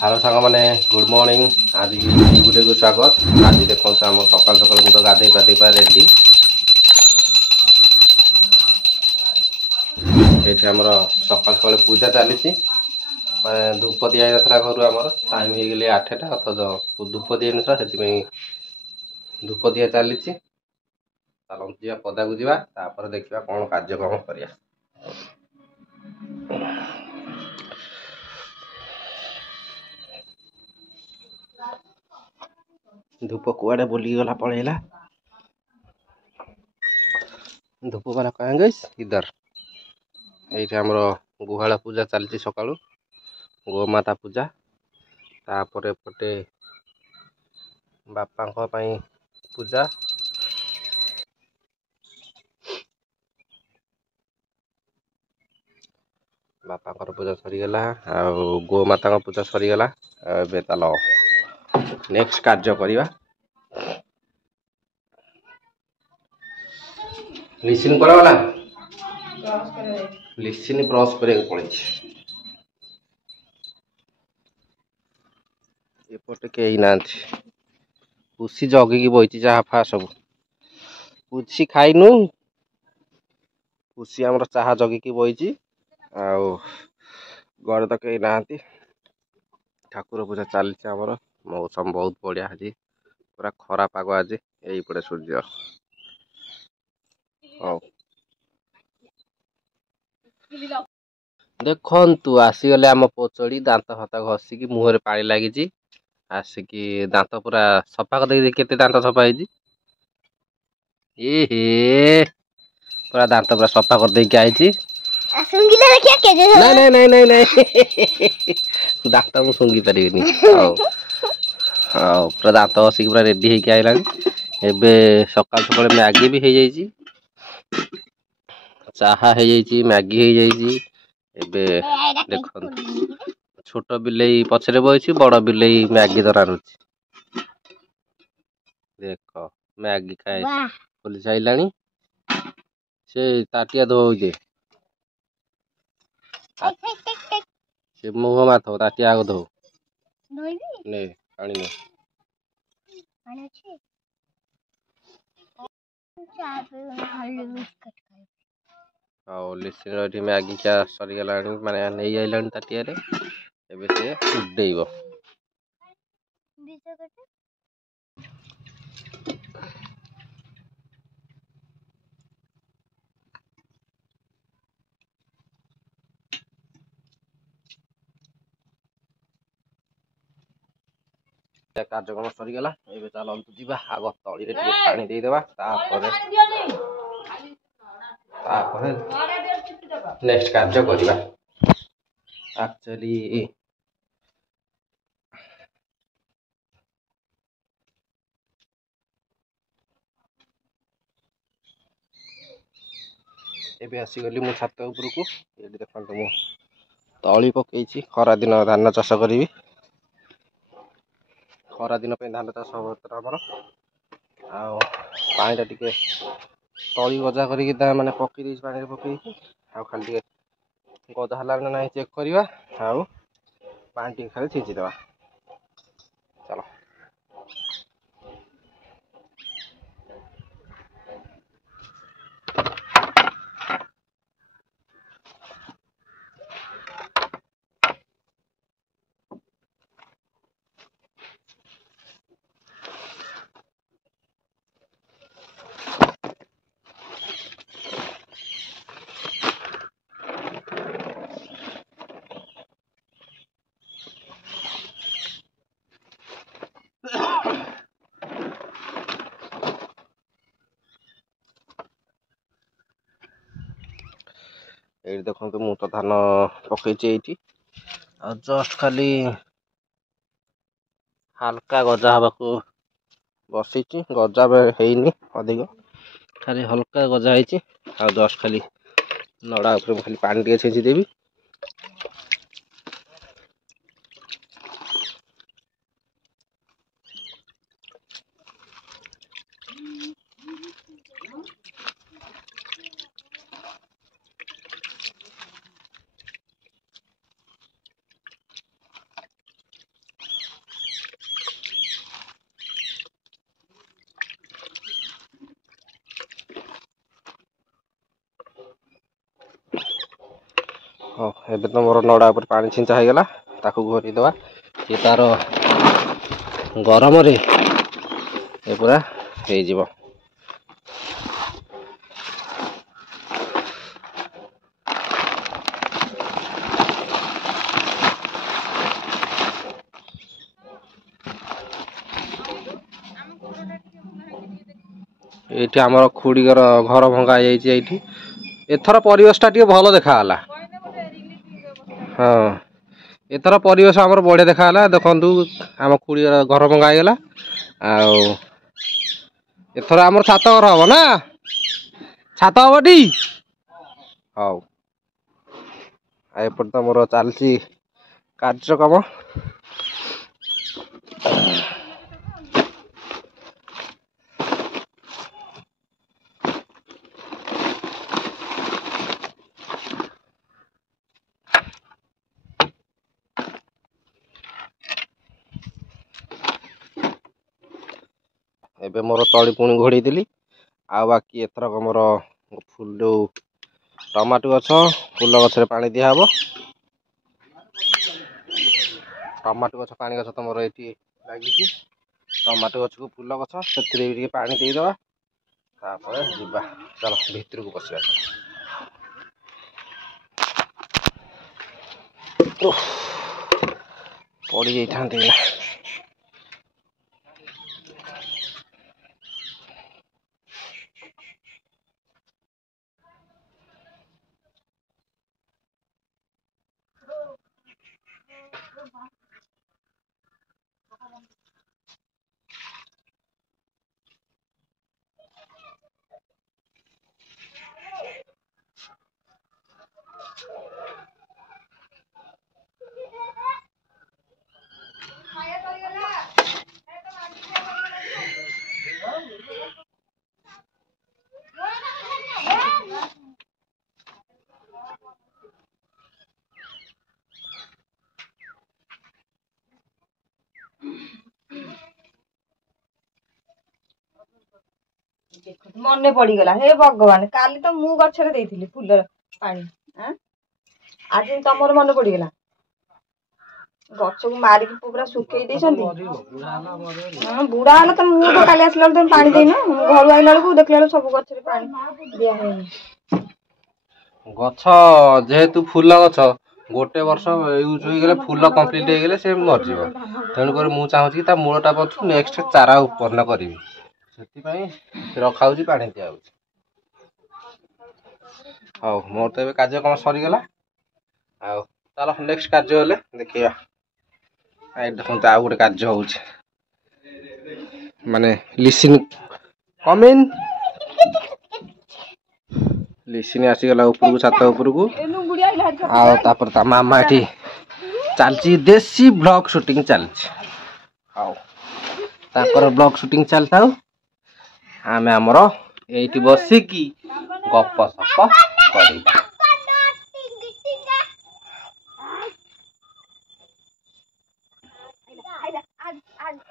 Hello सांग मैंने good morning. आज गुडे को स्वागत। आज देखो आम सकाल सकाल मुझे गाधे पाधे पा रेडी। ये आमर सकाल सकाल पूजा चली धूप दिया ना घर आमर टाइम हो गले 8टा अथच धूप दी ना से धूप दिया चली चलते जा पदा को जापर देखा कौन कार्यक्रम करिया। धूप कुआडे बुलीगला पड़ेगा। धूप वाला कहें गई इधर ये आमर गुहाल पूजा चलती सका गोमाता पूजा तापर एपटे बापा पूजा बापा पूजा सरीगला आ गोमाता पूजा सरीगला। चलो नेक्स्ट कार्य करवा। लिसिन कराला लिसिन ब्रश कर पड़े एपटे कई ना पुसी जगिकी बही चाहा फा सब पुसी खाइनु पुसी आमर चाहा जगिकी बही घर तो कई ना ठाकुर पूजा चलती आमर मौसम बहुत बढ़िया आज पूरा खरा पाग आज यहीपटे सूर्य देखु आसीगले आम पोचड़ी दांत फता घसिकी मुहर पानी लगी आसिकी दांत पूरा सफा कर केते दांत सफा हे पूरा दांत पूरा सफा कर देके आई। नहीं नहीं नहीं नहीं दांत मु सुंगी पारि पूरा दांत घसिकी पूरा रेडी होके आइला। एबे सकाल सकाल मैगी भी हो जाइए चाहा हो जाइए मैगी हो जाइए। एबे देखो छोट बिलेई पछरे बही बड़ बिलेई मैगी तो रानुची देख मैगी खाए खोली साइला से ताटिया धोजे से मुह माथ ताटिया आग धो ने पानी ने लिसिन मैगी क्या सरीगला माने नहीं आइला ताटिया एबे से उडेइब कार्यक्रम सरीगला। एबे चलतु जीवा आग तली पानी देदेबा नेक्स्ट कार्य करवा। एक्चुअली एबे आसीगली मु छात उपरकू ये देखो मु तली पकई खरा दिन धान चाष करी खरा दिन धान चाष आमर पानी टे तली गजा कर माने पकई पानी पकई खाली गजा है ना ना चेक करवा पानी टे खाली छींचीदे। चलो ये देखो मु तो धान पकई जस्ट खाली हल्का गजा हवा को बसी गजा हैनी अधिक खाली हल्का गजा है जस्ट खाली नड़ा उपर खाली पानी टे छींचीदेवी। हाँ एबे तो मोर नड़ा ऊपर पानी छिंचा हो गला ताकू घोरी दवा ये तार गरम रे ये पूरा हो जीवो। ये आमर खुड़ीगर घर भंगा जाइए एथर परिवेश टा भल देखाला। हाँ एथर परिवेश आमर बढ़िया देखाला देखु आम खुड़ीगर घर भंगा गला एथर आमर छात घर हम ना छात हम टी हाँ एपट तो मोर चलती कार्यक्रम एबे मोर तली पुणी घोड़ी देली आ बाकी एथरक मोर फुल जो टमाटो गछ फूल गछ पानी दिया हबो। टमाटो गछ पानी गछ तो मोर ये लगी टमाटो गछ को फूल गछ से पानी देदेवा तापर जीवा चलो भितर को पशिया। पड़ जाइए मन पड़गला हे भगवान काली तो मु गछरे देइथिली फूल पानी आज तमर मन पड़गला गछ को मारिक पूरा सुखई देछंती। बुढ़ा हला तो मु तो काली आसला तुम पानी देना घर आइला बेलू देखला सब गछरे पानी दिया है। गछ जेहेतु फूल गछ गोटे वर्ष यूज हो गले फूल कंप्लीट हो गले से मर जीव तेणुक मु चाहूँ ता मूलटा बचु नेक्स्ट चारा उत्पन्न करी से रखा पा दिया हाँ मोर तो कार्यक्रम सरीगला आ चलो नेक्स्ट कार्य हेले देखिया देखते आउ गोटे कार्य हो माने लिसिन कमिन लिसिन आसीगला ऊपर को छात ऊपर को आपर ता मामा एठी चलची देसी ब्लॉग शूटिंग चलची हाँ तापर ब्लॉग शूटिंग चलता आमे हमर एठी बसिकी गप सप करी।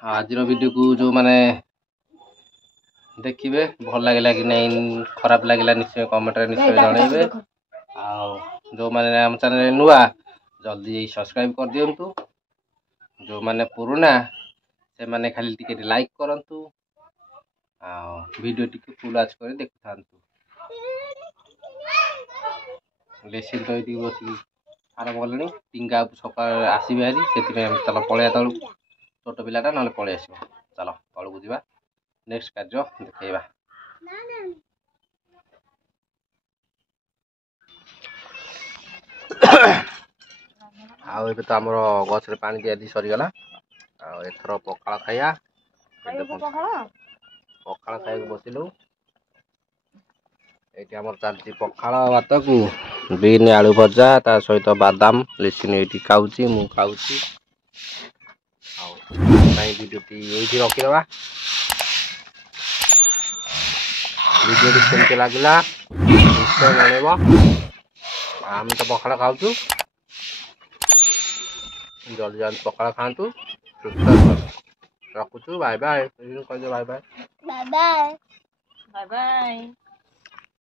आज वीडियो को जो माने देखिए भल लगे कि नहीं खराब लगे निश्चय कमेंट निश्चय जनइबे जो माने हम चैनल नुआ जल्दी सब्सक्राइब कर दियंतु जो माने पुराना से माने खाली टिके लाइक करंतु वीडियो टिके फुल आज कर देखु थांतु लेसिन तो ये बस आरंभ कले टिंगा सका आसबे हारी से चल पलैया तलू छोट पिलाटा ना पलि आस चल तलू को जा नेक्स्ट कार्य देखा आउ तो आमर गछ पानी दिया दी सरीगला एथर पखाड़ खाइया पखाड़ खाई बसिलु ये आमर चलती पखाड़ भात को बीन आलू भजा ता सहित बादाम लिसिन ये खाऊँ मु खाऊँ भिडियोटी ये रखीदे भिडियो केमती लगला निश्चय जनइब आम तो पखाड़ खाऊँ जल्दी जल्दी पखाड़ खातु रखुचु bye bye bye bye bye bye bye.